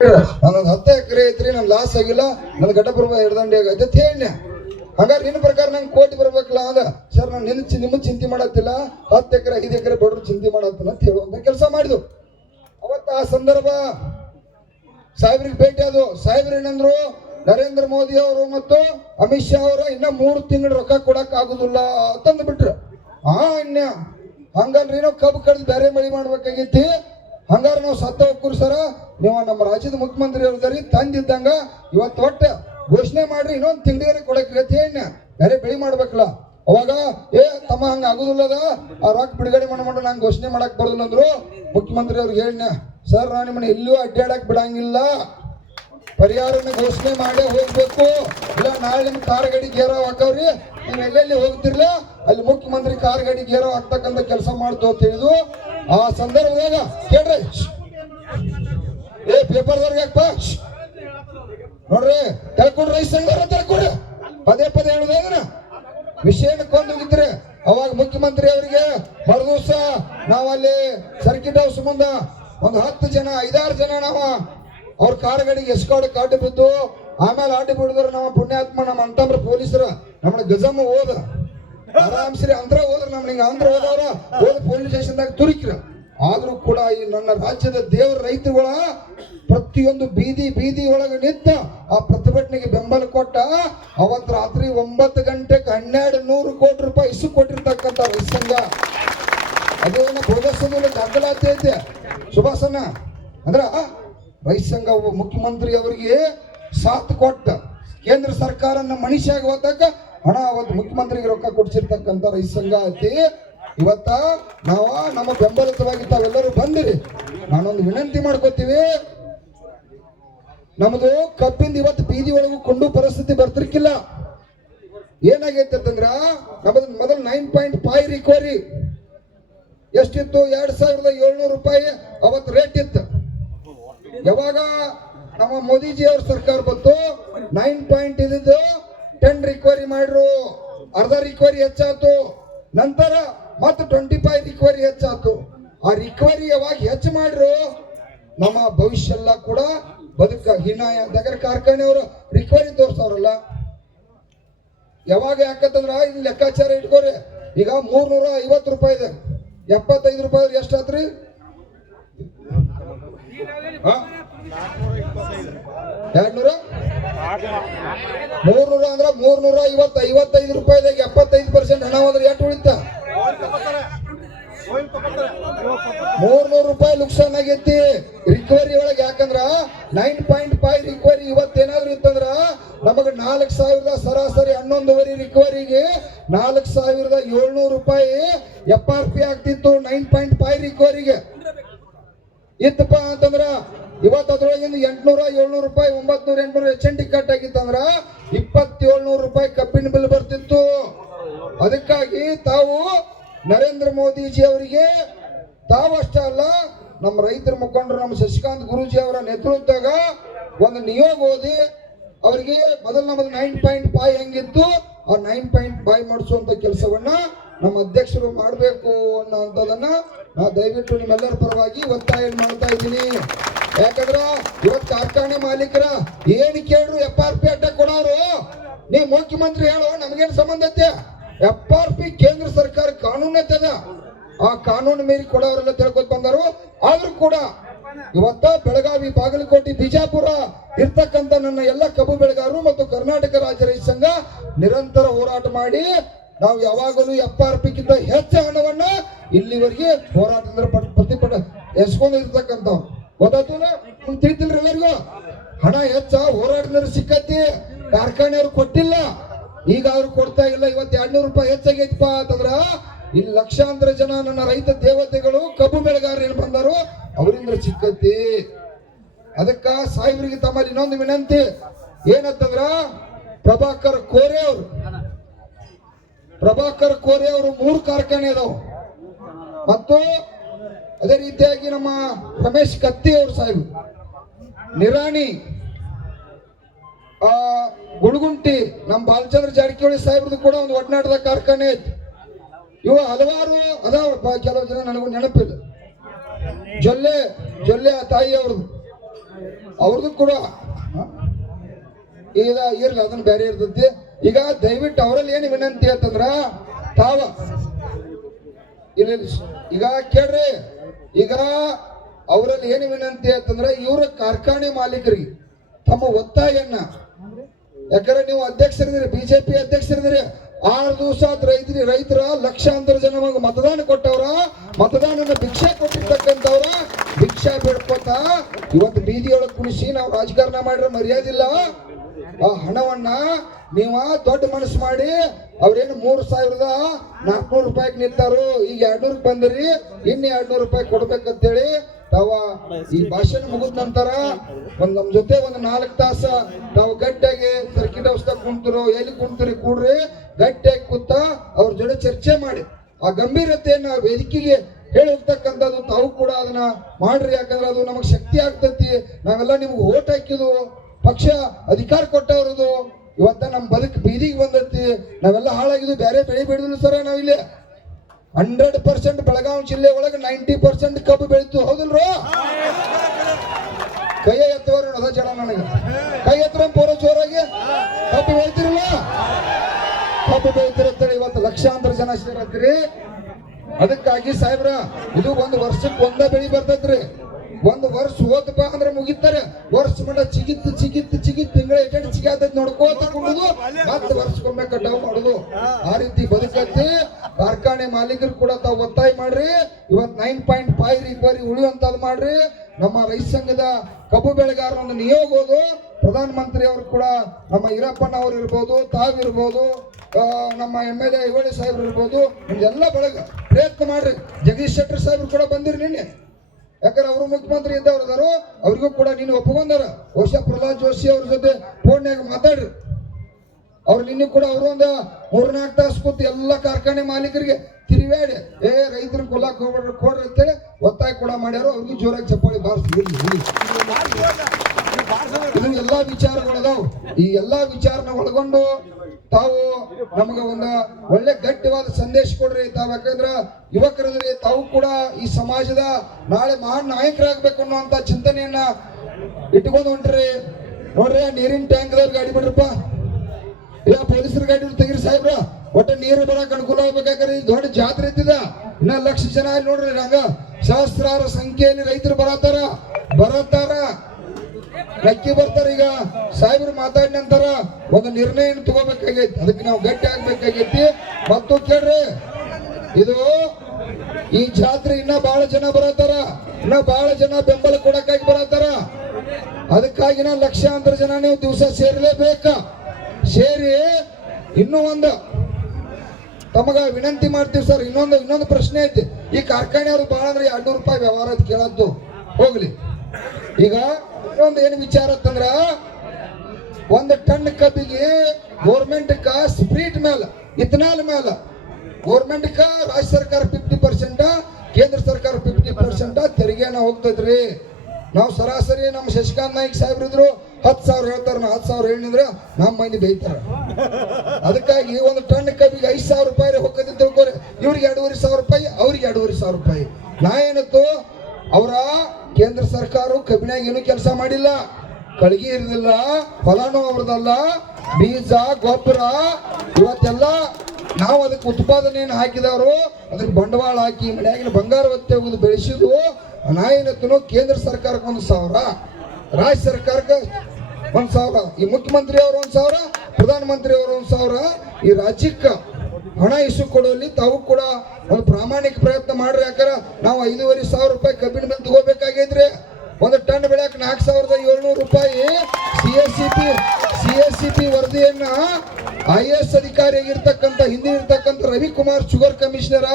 ನನ್ನೊಂದು ಹತ್ತು ಎಕರೆ ಐತ್ರಿ ನನ್ ಲಾಸ್ ಆಗಿಲ್ಲ ನನ್ ಘಟಪ್ರಭ ಹಿಡ್ದಂಡಿ ಆಗೈತೆ ಅಂತ ಹಂಗಾರೆ ನಿನ್ನ ಪ್ರಕಾರ ನಂಗೆ ಕೋಟಿ ಬರ್ಬೇಕಲ್ಲ ಅಂದ ಸರ್ ನಾನು ನಿನ್ನ ನಿಮ್ಮ ಚಿಂತೆ ಮಾಡತ್ತಿಲ್ಲ ಹತ್ತು ಎಕರೆ, ಐದು ಎಕರೆ ಬಡವ್ರು ಚಿಂತೆ ಮಾಡತ್ತಿಲ್ಲ ಅಂತ ಹೇಳುವಂತ ಕೆಲಸ ಮಾಡಿದ್ವು ಅವತ್ತ ಆ ಸಂದರ್ಭ ಸಾಹೇಬ್ರಿಗೆ ಭೇಟಿ ಅದು ಸಾಹೇಬ್ರು ಏನಂದ್ರು, ನರೇಂದ್ರ ಮೋದಿ ಅವರು ಮತ್ತು ಅಮಿತ್ ಶಾ ಅವರು ಇನ್ನ ಮೂರು ತಿಂಗಳು ರೊಕ್ಕ ಕೊಡಕ್ ಆಗುದಿಲ್ಲ ಅಂತಂದು ಬಿಟ್ರು ಆ ಅನ್ಯ. ಹಂಗಲ್ರಿ ನಾವು ಕಬ್ಬು ಕಡ್ದು ಬೇರೆ ಮಳಿ ಮಾಡ್ಬೇಕಾಗೈತಿ. ಹಂಗಾರ ನಾವು ಸತ್ತ ಹೋಗ್ಕೂರಿ ಸರ, ನೀವು ನಮ್ಮ ರಾಜ್ಯದ ಮುಖ್ಯಮಂತ್ರಿ ಅವ್ರದ್ರಿ ತಂದಿದ್ದಂಗ ಇವತ್ತು ಒಟ್ಟು ಘೋಷಣೆ ಮಾಡ್ರಿ, ಇನ್ನೊಂದು ತಿಂಡಿಗಾರಿ ಕೊಡಕ್ರಿ ಅಂತ ಹೇಳಿ ಬೇರೆ ಬೆಳಿ ಮಾಡ್ಬೇಕಲ್ಲ. ಅವಾಗ, ಏ, ತಮ್ಮ ಹಂಗ ಆಗುದಿಲ್ಲದ? ಆ ರೊಕ್ಕ ಬಿಡುಗಡೆ ಮಾಡ್ಕೊಂಡು ನಂಗೆ ಘೋಷಣೆ ಮಾಡಕ್ ಬರೋದಿಲ್ಲ ಅಂದ್ರು ಮುಖ್ಯಮಂತ್ರಿ ಅವ್ರಿಗೆ ಹೇಳಿನ, ಸರ್, ನಾನು ನಿಮ್ಮನ್ನ ಎಲ್ಲೂ ಅಡ್ಡಾಡಕ್ ಬಿಡಂಗಿಲ್ಲ. ಪರಿಹಾರನ ಘೋಷಣೆ ಮಾಡೇ ಹೋಗ್ಬೇಕು. ಇಲ್ಲ, ನಾಳೆ ನಿಮ್ ಕಾರ್ ಗಾಡಿ ಗೇರ ಹಾಕವ್ರಿ. ನೀವು ಎಲ್ಲೆಲ್ಲಿ ಹೋಗ್ತಿರ್ಲ, ಅಲ್ಲಿ ಮುಖ್ಯಮಂತ್ರಿ ಕಾರ್ ಗಾಡಿ ಗೇರ ಹಾಕ್ತಕ್ಕಂಥ ಕೆಲಸ ಮಾಡ್ತು ಅಂತ ಹೇಳಿದು ಆ ಸಂದರ್ಭದಾಗ ಕೇಳ್ರಿ. ಏ ಪೇಪರ್ದವ್ರಿಗೆ ಯಾಕಪ್ಪ. ನೋಡ್ರಿ ತಿಳ್ಕೊಡ್ರಿ ರೈತ ಸಂಘರ ತಳ್ಕೊಡ್ರಿ ಪದೇ ಪದೇ ಹೇಳುದೇನ ವಿಷಯನ ಕೊಂದು ಅವಾಗ ಮುಖ್ಯಮಂತ್ರಿ ಅವರಿಗೆ ಮರುದಿವಸ ನಾವಲ್ಲಿ ಸರ್ಕಿಟ್ ಹೌಸ್ ಮುಂದ ಒಂದು ಹತ್ತು ಜನ, ಐದಾರು ಜನ ನಾವು ಅವ್ರ ಕಾರುಗಳಿಗೆ ಎಸ್ಕಾಡ್ ಕಾಟ ಬಿದ್ದು ಆಮೇಲೆ ಆಟಿ ಬಿಡಿದ್ರು ನಮ್ಮ ಪುಣ್ಯಾತ್ಮ, ನಮ್ಮ ಅಂತಂದ್ರ ಪೊಲೀಸರು, ನಮ್ಮನ್ನ ಗಜಮ್ಮ ಹೋದ ಆರಾಮ್ಸ್ರಿ ಅಂದ್ರ ಹೋದ್ರ ನಮ್ನ ಹಿಂಗ ಅಂದ್ರ ಹೋದವ್ರ, ಹೋದ ಪೊಲೀಸ್ ಸ್ಟೇಷನ್ದಾಗ ತುರುಕಿರ. ಆದ್ರೂ ಕೂಡ ಈ ನನ್ನ ರಾಜ್ಯದ ದೇವರ ರೈತರುಗಳ ಪ್ರತಿಯೊಂದು ಬೀದಿ ಬೀದಿ ಒಳಗೆ ನಿಂತ ಆ ಪ್ರತಿಭಟನೆಗೆ ಬೆಂಬಲ ಕೊಟ್ಟ ಅವತ್ ರಾತ್ರಿ ಒಂಬತ್ತು ಗಂಟೆಗೆ ಹನ್ನೆರಡು ನೂರು ಕೋಟಿ ರೂಪಾಯಿ ಇಸು ಕೊಟ್ಟಿರ್ತಕ್ಕಂಥ ರೈತ ಸಂಘ ಅದೇನ ಬೋಗಸದಿಲ್ಲ ದಾಖಲಾತಿ ಐತೆ. ಸುಭಾಷನ ಅಂದ್ರ ಒಬ್ಬ ಮುಖ್ಯಮಂತ್ರಿ ಅವರಿಗೆ ಸಾಥ್ ಕೊಟ್ಟ. ಕೇಂದ್ರ ಸರ್ಕಾರನ ಮನುಷ್ಯಾಗ ಹೋದಾಗ ಹಣ ಅವತ್ತು ಮುಖ್ಯಮಂತ್ರಿಗೆ ರೊಕ್ಕ ಕೊಡ್ಸಿರ್ತಕ್ಕಂಥ ರೈತ ಸಂಘ ಐತಿ ಇವತ್ತ ನಾವು ನಮ್ಮ ಬೆಂಬಲಿತವಾಗಿ ತಾವೆಲ್ಲರೂ ಬಂದಿರಿ. ನಾನೊಂದು ವಿನಂತಿ ಮಾಡ್ಕೋತೀವಿ. ನಮ್ದು ಕಬ್ಬಿಂದ ಇವತ್ತು ಬೀದಿ ಒಳಗೂ ಕೊಂಡು ಪರಿಸ್ಥಿತಿ ಬರ್ತಿರ್ಕಿಲ್ಲ. ಏನಾಗೈತೆ ಅಂತಂದ್ರ, ನಮ್ಮದು ಮೊದಲು ನೈನ್ ಪಾಯಿಂಟ್ ಫೈವ್ ರಿಕವರಿ ಎಷ್ಟಿತ್ತು? ಎರಡ್ ಸಾವಿರದ ಏಳ್ನೂರು ರೂಪಾಯಿ ಅವತ್ತು ರೇಟ್ ಇತ್ತು. ಯಾವಾಗ ನಮ್ಮ ಮೋದಿಜಿ ಅವ್ರ ಸರ್ಕಾರ ಬಂತು? ನೈನ್ ಪಾಯಿಂಟ್ ಇದ್ದು ಟೆನ್ ರಿಕವರಿ ಮಾಡ್ರು. ಅರ್ಧ ರಿಕವರಿ ಹೆಚ್ಚಾತು ನಂತರ ಮತ್ತೆ ಟ್ವೆಂಟಿ ಫೈವ್ ರಿಕವರಿ ಹೆಚ್ಚಾತು ಆ ರಿಕವರಿ ಯಾವಾಗ ಹೆಚ್ಚು ಮಾಡ್ರು, ನಮ್ಮ ಭವಿಷ್ಯ ಎಲ್ಲ ಕೂಡ ಬದುಕ ಹೀನಾಯ. ನಗರ ಕಾರ್ಖಾನೆಯವರು ರಿಕವರಿ ತೋರ್ಸವ್ರಲ್ಲ ಯಾವಾಗ ಯಾಕಂತಂದ್ರ ಇಲ್ಲಿ ಲೆಕ್ಕಾಚಾರ ಇಟ್ಕೋರಿ. ಈಗ ಮೂರ್ನೂರ ಐವತ್ತು ರೂಪಾಯಿ ಇದೆ. ಎಪ್ಪತ್ತೈದು ರೂಪಾಯಿ ಎಷ್ಟಾತ್ರಿ ಎರಡ್ನೂರ? ಮೂರ್ನೂರ ಅಂದ್ರ ಮೂರ್ನೂರ ಐವತ್ತು ಐವತ್ತೈದು ರೂಪಾಯಿದಾಗ ಎಪ್ಪತ್ತೈದು ಪರ್ಸೆಂಟ್ ಹಣ ಹೋದ್ರೆ ಎಷ್ಟು ಉಳಿತ? ಮೂರ್ನೂರು ರೂಪಾಯಿ ನುಕ್ಸಾನ್ ಆಗೈತಿ. ರಿಕವರಿ ಒಳಗೆ ಯಾಕಂದ್ರ ನೈನ್ ಪಾಯಿಂಟ್ ಫೈವ್ ರಿಕವರಿ ಇವತ್ತೇನಾದ್ರು ಇತ್ತಂದ್ರ ನಮಗ ನಾಲ್ಕು ಸಾವಿರದ ಸರಾಸರಿ ಹನ್ನೊಂದುವರೆ ರಿಕವರಿಗೆ ನಾಲ್ಕು ಸಾವಿರದ ಏಳ್ನೂರು ರೂಪಾಯಿ ಎಫ್ ಆರ್ ಪಿ ಆಗ್ತಿತ್ತು ನೈನ್ ಪಾಯಿಂಟ್ ಫೈವ್ ರಿಕವರಿಗೆ ಇತ್ತಪ್ಪ ಅಂತಂದ್ರ ಇವತ್ತು ಅದ್ರೊಳಗಿಂದ ಎಂಟ್ನೂರ ಏಳ್ನೂರು ರೂಪಾಯಿ, ಒಂಬತ್ನೂರ ಎಂಟ್ನೂರ ಎಚ್ ಎನ್ ಟಿ ಕಟ್ ಆಗಿತ್ತಂದ್ರ ಇಪ್ಪತ್ತೇಳ್ನೂರು ರೂಪಾಯಿ ಕಬ್ಬಿನ ಬಿಲ್ ಬರ್ತಿತ್ತು. ಅದಕ್ಕಾಗಿ ತಾವು ನರೇಂದ್ರ ಮೋದಿಜಿ ಅವರಿಗೆ ತಾವಷ್ಟೇ ಅಲ್ಲ, ನಮ್ಮ ರೈತರ ಮುಖಂಡರು, ನಮ್ಮ ಶಶಿಕಾಂತ್ ಗುರೂಜಿ ಅವರ ನೇತೃತ್ವದಾಗ ಒಂದು ನಿಯೋಗ ಓದಿ ಅವರಿಗೆ ಮೊದಲು ನಮ್ಮದು ನೈನ್ ಪಾಯಿಂಟ್ ಫೈವ್ ಹೆಂಗಿತ್ತು, ಆ ನೈನ್ ಪಾಯಿಂಟ್ ಫೈವ್ ಮಾಡಿಸುವಂತ ಕೆಲಸವನ್ನ ನಮ್ಮ ಅಧ್ಯಕ್ಷರು ಮಾಡಬೇಕು ಅನ್ನೋಂಥದನ್ನ ದಯವಿಟ್ಟು ನಿಮ್ಮೆಲ್ಲರ ಪರವಾಗಿ ಒತ್ತಾಯ ಮಾಡ್ತಾ ಇದ್ದೀನಿ. ಯಾಕಂದ್ರೆ ಇವತ್ತು ಕಾರ್ಖಾನೆ ಮಾಲೀಕರ ಏನು ಕೇಳ್ರು ಎಫ್ ಆರ್ ಪಿ ಅಡ್ಡ ಕೊಡೋರು? ನೀ ಮುಖ್ಯಮಂತ್ರಿ ಹೇಳು, ನಮಗೇನು ಸಂಬಂಧ ಐತೆ? ಎಫ್ ಆರ್ ಪಿ ಕೇಂದ್ರ ಸರ್ಕಾರ ಕಾನೂನು ಐತದ ಆ ಕಾನೂನು ಮೀರಿ ಕೊಡೋರೆಲ್ಲ ತಿಳ್ಕೊತ ಬಂದರು. ಆದ್ರೂ ಕೂಡ ಇವತ್ತ ಬೆಳಗಾವಿ ಬಾಗಲಕೋಟೆ, ಬಿಜಾಪುರ ಇರ್ತಕ್ಕಂಥ ನನ್ನ ಎಲ್ಲ ಕಬ್ಬು ಬೆಳೆಗಾರರು ಮತ್ತು ಕರ್ನಾಟಕ ರಾಜ್ಯ ರೈತ ಸಂಘ ನಿರಂತರ ಹೋರಾಟ ಮಾಡಿ ನಾವು ಯಾವಾಗಲೂ ಎಫ್ ಆರ್ ಪಿ ಹೆಚ್ಚು ಹಣವನ್ನ ಇಲ್ಲಿವರೆಗೆ ಹೋರಾಟದ ಪ್ರತಿಭಟ ಎಸ್ಕೊಂಡಿರ್ತಕ್ಕಂಥ ಗೊತ್ತಾಯ್ತು ತಿಳಿತಿಲ್ರಿ ಎಲ್ಲರಿಗೂ? ಹಣ ಹೆಚ್ಚ ಹೋರಾಟದಿಂದ ಸಿಕ್ಕತಿ ಕಾರ್ಖಾನೆಯವ್ರು ಕೊಟ್ಟಿಲ್ಲ. ಈಗ ಅವ್ರು ಕೊಡ್ತಾ ಇಲ್ಲ, ಇವತ್ತು ಎರಡ್ನೂರು ರೂಪಾಯಿ ಹೆಚ್ಚಾಗೈತಪ್ಪ ಅಂತಂದ್ರ, ಇಲ್ಲಿ ಲಕ್ಷಾಂತರ ಜನ ನನ್ನ ರೈತ ದೇವತೆಗಳು ಕಬ್ಬು ಬೆಳೆಗಾರರು ಬಂದರು ಅವರಿಂದ ಸಿಕ್ಕತಿ. ಅದಕ್ಕ ಸಾಹೇಬ್ರಿಗೆ ತಮ್ಮಲ್ಲಿ ಇನ್ನೊಂದು ವಿನಂತಿ, ಏನಂತಂದ್ರ, ಪ್ರಭಾಕರ್ ಕೋರೆ ಅವರು ಪ್ರಭಾಕರ್ ಕೋರೆ ಅವರು ಮೂರು ಕಾರ್ಖಾನೆ ಅದಾವ. ಮತ್ತು ಅದೇ ರೀತಿಯಾಗಿ ನಮ್ಮ ರಮೇಶ್ ಕತ್ತಿ ಅವರು ಸಾಹೇಬ್, ನಿರಾಣಿ, ಆ, ಗುಣಗುಂಟಿ, ನಮ್ಮ ಬಾಲಚಂದ್ರ ಜಾರಕಿಹೊಳಿ ಸಾಹೇಬ್ರದ್ದು ಕೂಡ ಒಂದು ಒಡನಾಟದ ಕಾರ್ಖಾನೆ ಐತಿ. ಇವು ಹಲವಾರು ಅದಾವ ಕೆಲವು ಜನ ನನಗೂ ನೆನಪಿಲ್ಲ ಜೊಲ್ಲೆ ಜೊಲ್ಲೆ ಆ ತಾಯಿ ಅವ್ರದ್ದು. ಅವ್ರದ್ದು ಕೂಡ? ಈಗ ಇರ್ಲಿ, ಅದನ್ನ ಬೇರೆ ಇರ್ತೈತಿ. ಈಗ ದಯವಿಟ್ಟು ಅವರಲ್ಲಿ ಏನು ವಿನಂತಿ ಅಂತಂದ್ರ ತಾವ. ಈಗ ಕೇಳ್ರಿ, ಈಗ ಅವರಲ್ಲಿ ಏನು ವಿನಂತಿ ಅಂತಂದ್ರ ಇವರ ಕಾರ್ಖಾನೆ ಮಾಲೀಕರಿಗೆ ತಮ್ಮ ಒತ್ತಾಯನ್ನ. ಯಾಕಂದ್ರೆ ನೀವು ಅಧ್ಯಕ್ಷರಿದ್ದೀರಿ, ಬಿಜೆಪಿ ಅಧ್ಯಕ್ಷರಿದ್ದೀರಿ, ಆರು ದಿವಸ ರೈತರಿ, ರೈತರ ಲಕ್ಷಾಂತರ ಜನ ಮತದಾನ ಕೊಟ್ಟವ್ರ ಮತದಾನನ ಭಿಕ್ಷೆ ಕೊಟ್ಟಿರ್ತಕ್ಕಂಥವ್ರ ಭಿಕ್ಷಾ ಬೇಡ್ಕೋತ ಇವತ್ತು ಬೀದಿಯೊಳಗೆ ಕುಣಿಸಿ ನಾವು ರಾಜಕಾರಣ ಮಾಡಿರೋ ಮರ್ಯಾದಿಲ್ಲ. ಆ ಹಣವನ್ನ ನೀವ ದೊಡ್ಡ ಮನಸ್ಸು ಮಾಡಿ ಅವ್ರೇನು ಮೂರು ಸಾವಿರದ ನಾಲ್ಕುನೂರು ರೂಪಾಯಿಗೆ ನಿಂತಾರು, ಈಗ ಎರಡ್ನೂರಕ್ಕೆ ಬಂದ್ರಿ, ಇನ್ನು ಎರಡ್ನೂರು ರೂಪಾಯಿ ಕೊಡ್ಬೇಕಂತೇಳಿ ತಾವ ಈ ಭಾಷಣ ಮುಗಿದ ನಂತರ ಒಂದ್ ನಮ್ ಜೊತೆ ಒಂದ್ ನಾಲ್ಕು ತಾಸ ತಾವು ಗಟ್ಟಿಯಾಗಿ ಸರ್ಕಿಟ್ ಹೌಸ್ದಾಗ ಕುಂತರು, ಎಲ್ಲಿ ಕುಂತೀರಿ ಕೂಡ್ರಿ, ಗಟ್ಟಿಯಾಗಿ ಕೂತ ಅವ್ರ ಜೊತೆ ಚರ್ಚೆ ಮಾಡಿ. ಆ ಗಂಭೀರತೆಯನ್ನ ವೇದಿಕೆಗೆ ಹೇಳಿರ್ತಕ್ಕಂಥದ್ದು ತಾವು ಕೂಡ ಅದನ್ನ ಮಾಡ್ರಿ, ಯಾಕಂದ್ರೆ ಅದು ನಮಗೆ ಶಕ್ತಿ ಆಗ್ತತಿ. ನಾವೆಲ್ಲ ನಿಮ್ಗೆ ಓಟ್ ಹಾಕಿದ್ವು. ಪಕ್ಷ ಅಧಿಕಾರ ಕೊಟ್ಟವ್ರದು. ಇವತ್ತ ನಮ್ಮ ಬದುಕು ಬೀದಿಗೆ ಬಂದೈತಿ. ನಾವೆಲ್ಲ ಹಾಳಾಗಿದ್ದು ಬೇರೆ ಬೆಳೆ ಬೆಳೆದ್ರು ಸರ ನಾವಿಲ್ಲಿ ಹಂಡ್ರೆಡ್ ಪರ್ಸೆಂಟ್ ಬೆಳಗಾವಿ ಜಿಲ್ಲೆ ಒಳಗೆ ನೈಂಟಿ ಪರ್ಸೆಂಟ್ ಕಬ್ಬು ಬೆಳೀತು ಹೌದಲ್ರು? ಕೈ ಎತ್ತವರ ಜನ ನನಗೆ. ಕೈ ಎತ್ತರ ಪೂರ ಜೋರಾಗಿ. ಕಬ್ಬು ಬೆಳಿತಿರಲ್ಲ? ಕಬ್ಬು ಬೆಳಿತಿರತ್ತೇಳಿ ಇವತ್ತು ಲಕ್ಷಾಂತರ ಜನ ಸೇರತ್ರಿ ಅದಕ್ಕಾಗಿ ಸಾಹೇಬ್ರ, ಇದು ಒಂದು ವರ್ಷಕ್ಕೆ ಒಂದ ಬೆಳಿ ಬರ್ತೈತ್ರಿ. ಒಂದು ವರ್ಷ ಓದಪ್ಪ ಅಂದ್ರೆ ಮುಗಿತಾರೆ. ವರ್ಷ ಮಟ್ಟ ಚಿಗಿತ್ ಚಿಗಿತ್ ಚಿಗಿತ್, ತಿಂಗಳ ಎಷ್ಟೆಂಟು ಚಿಗಾತೈತಿ ನೋಡ್ಕೋತ ಕುಡುದು ಮತ್ತೆ ವರ್ಷಕ್ಕೊಮ್ಮೆ ಕಟಾವ್ ಮಾಡುದು. ಆ ರೀತಿ ಬದುಕತ್ತಿ. ಕಾರ್ಖಾನೆ ಮಾಲೀಕರು ಕೂಡ ತಾವು ಒತ್ತಾಯ ಮಾಡ್ರಿ. ಇವತ್ ನೈನ್ ಪಾಯಿಂಟ್ ಫೈವ್ ರಿಪೇರಿ ಉಳಿಯುವಂತದ್ ಮಾಡ್ರಿ. ನಮ್ಮ ರೈತ ಸಂಘದ ಕಬ್ಬು ಬೆಳೆಗಾರರನ್ನು ನಿಯೋಗ ಹೋದು ಪ್ರಧಾನ ಮಂತ್ರಿ ಅವರು ಕೂಡ ನಮ್ಮ ಈರಪ್ಪಣ್ಣ ಅವ್ರು ಇರ್ಬೋದು ತಾವಿರ್ಬೋದು ನಮ್ಮ ಎಂ ಎಲ್ ಎ ಇವಳಿ ಸಾಹೇಬ್ರು ಇರ್ಬೋದು ನಿಮ್ದೆಲ್ಲ ಬೆಳಗ್ಗೆ ಪ್ರಯತ್ನ ಮಾಡ್ರಿ. ಜಗದೀಶ್ ಶೆಟ್ಟರ್ ಸಾಹೇಬ್ರು ಕೂಡ ಬಂದಿರಿ ನಿನ್ನೆ. ಯಾಕಂದ್ರೆ ಅವರು ಮುಖ್ಯಮಂತ್ರಿ ಇದ್ದವ್ರು ಅದಾರು ಅವ್ರಿಗೂ ಕೂಡ ನಿನ್ನ ಒಪ್ಕೊಂಡಾರ. ಬಹುಶಃ ಪ್ರಹ್ಲಾದ್ ಜೋಶಿ ಅವ್ರ ಜೊತೆ ಫೋನ್ಯಾಗ ಮಾತಾಡ್ರಿ. ಅವ್ರು ನಿನ್ನೆ ಕೂಡ ಅವರು ಒಂದು ಮೂರ್ನಾಲ್ಕು ತಾಸು ಕೂತು ಎಲ್ಲ ಕಾರ್ಖಾನೆ ಮಾಲೀಕರಿಗೆ ತಿರುಗಾಡಿ ಏ, ರೈತರು ಕೊಲ್ಲಾಕ್ ಹೋಗ್ಬೇಡ್ರಿ, ಕೊಡ್ರಿ ಅಂತೇಳಿ ಒತ್ತಾಯ ಕೂಡ ಮಾಡ್ಯಾರು. ಅವ್ರಿಗೂ ಜೋರಾಗಿ ಚಪ್ಪಾಳಿ ಬಾರಿಸ್ತೀವಿ ಇದು ಎಲ್ಲ ವಿಚಾರಗಳದಾವು ಈ ಎಲ್ಲಾ ವಿಚಾರನ ಒಳಗೊಂಡು ತಾವು ನಮಗೆ ಒಂದು ಒಳ್ಳೆ ಗಟ್ಟಿವಾದ ಸಂದೇಶ ಕೊಡ್ರಿ ತಾವು. ಯಾಕಂದ್ರ ಯುವಕರದ್ರಿ ತಾವು ಕೂಡ ಈ ಸಮಾಜದ ನಾಳೆ ಮಹಾನ್ ನಾಯಕರಾಗಬೇಕು ಅನ್ನುವಂತ ಚಿಂತನೆಯನ್ನ ಇಟ್ಕೊಂಡು ಹೊಂಟ್ರಿ. ನೋಡ್ರಿ ನೀರಿನ ಟ್ಯಾಂಕ್ದವ್ರ ಗಾಡಿ ಬಿಡ್ರಪ್ಪ. ಇಲ್ಲ, ಪೊಲೀಸರ ಗಾಡಿ ತೆಗಿರಿ ಸಾಹೇಬ್ರ. ಒಟ್ಟ ನೀರು ಬರಕ್ ಅನುಕೂಲ ಆಗ್ಬೇಕಾಗ್ರಿ ದೊಡ್ಡ ಜಾತ್ರೆ ಇದ್ದಿದ ಇನ್ನ ಲಕ್ಷ ಜನ ನೋಡ್ರಿ ನಂಗ ಸಹಸ್ರಾರು ಸಂಖ್ಯೆಯಲ್ಲಿ ರೈತರು ಬರತ್ತಾರ. ಬರತ್ತಾರ. ಲಕ್ಕಿ ಬರ್ತಾರೆ ಈಗ. ಸಾಹೇಬ್ರು ಮಾತಾಡಿದ ನಂತರ ಒಂದು ನಿರ್ಣಯ ತಗೋಬೇಕಾಗೈತಿ. ಅದಕ್ಕೆ ನಾವು ಗಟ್ಟಿ ಆಗ್ಬೇಕಾಗೈತಿ. ಮತ್ತು ಕೇಳ್ರಿ, ಇದು ಈ ಜಾತ್ರೆ ಇನ್ನ ಬಹಳ ಜನ ಬರತ್ತಾರ. ಇನ್ನ ಬಹಳ ಜನ ಬೆಂಬಲ ಕೊಡಕ್ಕಾಗಿ ಬರತ್ತಾರ. ಅದಕ್ಕಾಗಿನ ಲಕ್ಷಾಂತರ ಜನ ನೀವು ದಿವಸ ಸೇರ್ಲೇಬೇಕ. ಸೇರಿ ಇನ್ನೂ ಒಂದು. ತಮಗ ವಿನಂತಿ ಮಾಡ್ತೀವಿ ಸರ್. ಇನ್ನೊಂದು ಇನ್ನೊಂದು ಪ್ರಶ್ನೆ ಐತಿ. ಈ ಕಾರ್ಖಾನೆಯವರು ಬಹಳ ಅಂದ್ರೆ ಎರಡ್ನೂರು ರೂಪಾಯಿ ವ್ಯವಹಾರ ಕೇಳದ್ದು ಹೋಗ್ಲಿ. ಈಗ ಇನ್ನೊಂದು ಏನು ವಿಚಾರ ಅಂತಂದ್ರ, ಒಂದು ಟನ್ ಕಬ್ಬಿಗೆ ಗೋರ್ಮೆಂಟ್ ಕ ಸ್ಪ್ರೀಟ್ ಮೇಲೆ ಇಥನಾಲ್ ಮೇಲೆ ಗೋರ್ಮೆಂಟ್ ಕ ರಾಜ್ಯ ಸರ್ಕಾರ ಫಿಫ್ಟಿ ಪರ್ಸೆಂಟ್ ಕೇಂದ್ರ ಸರ್ಕಾರ ಫಿಫ್ಟಿ ಪರ್ಸೆಂಟ್ ತೆರಿಗೆನ ಹೋಗ್ತದ್ರಿ ನಾವು ಸರಾಸರಿ ನಮ್ಮ ಶಶಿಕಾಂತ್ ನಾಯ್ಕ ಸಾಹೇಬ್ರು ಇದ್ರು, ಹತ್ತು ಸಾವಿರ ಹೇಳ್ತಾರ ನಾ ಹತ್ತು ಸಾವಿರ ಹೇಳಿದ್ರೆ ನಮ್ಮ ಮೈನಿ ಬೈತಾರ ಅದಕ್ಕಾಗಿ ಒಂದು ಟನ್ ಕಬ್ಬಿಗೆ ಐದು ಸಾವಿರ ರೂಪಾಯಿ ತಿಳ್ಕೊರಿ. ಇವ್ರಿಗೆ ಎರಡೂವರೆ ಸಾವಿರ ರೂಪಾಯಿ, ಅವ್ರಿಗೆ ಎರಡೂವರೆ ಸಾವಿರ ರೂಪಾಯಿ. ನಾ ಏನತ್ತು ಅವರ ಕೇಂದ್ರ ಸರ್ಕಾರ ಕಬ್ಬಿನಾಗ ಏನು ಕೆಲಸ ಮಾಡಿಲ್ಲ. ಕಳಗಿ ಇರಲಿಲ್ಲ ಫಲಾನು ಅವ್ರದಲ್ಲ, ಬೀಜ, ಗೊಬ್ಬರ, ಇವತ್ತೆಲ್ಲ ನಾವು ಅದಕ್ಕೆ ಉತ್ಪಾದನೆಯನ್ನು ಹಾಕಿದವರು, ಅದಕ್ಕೆ ಬಂಡವಾಳ ಹಾಕಿ ಮನೆಯಾಗಿನ ಬಂಗಾರ ಒತ್ತೆ ಹೋಗುದು ಬೆಳೆಸಿದ್ವು ನಾ ಏನತ್ತನು ಕೇಂದ್ರ ಸರ್ಕಾರಕ್ಕೆ ಒಂದು ಸಾವಿರ, ರಾಜ್ಯ ಸರ್ಕಾರಕ್ಕೆ ಒಂದು ಸಾವಿರ, ಈ ಮುಖ್ಯಮಂತ್ರಿ ಅವರು ಒಂದ್ ಸಾವಿರ ಪ್ರಧಾನಮಂತ್ರಿ ಅವರು ಒಂದ್ ಸಾವಿರ, ಈ ರಾಜ್ಯಕ್ಕೆ ಹಣ ಇಸು ಕೊಡುವಲ್ಲಿ ತಾವು ಕೂಡ ಒಂದು ಪ್ರಾಮಾಣಿಕ ಪ್ರಯತ್ನ ಮಾಡ್ರಿ. ಯಾಕಂದ್ರೆ ನಾವು ಐದೂವರೆ ಸಾವಿರ ರೂಪಾಯಿ ಕಬ್ಬಿನ ಮೇಲೆ ತಗೋಬೇಕಾಗೈತ್ರಿ ಒಂದು ಟನ್ ಬೆಳೆಯಕ್ ನಾಲ್ಕು ಸಾವಿರದ ಏಳ್ನೂರು ರೂಪಾಯಿ C S C P C S C P ವರದಿಯನ್ನ ಐ ಎಸ್ ಅಧಿಕಾರಿಯಾಗಿರ್ತಕ್ಕಂಥ ಹಿಂದೆ ಇರ್ತಕ್ಕಂಥ ರವಿಕುಮಾರ್ ಶುಗರ್ ಕಮಿಷನರ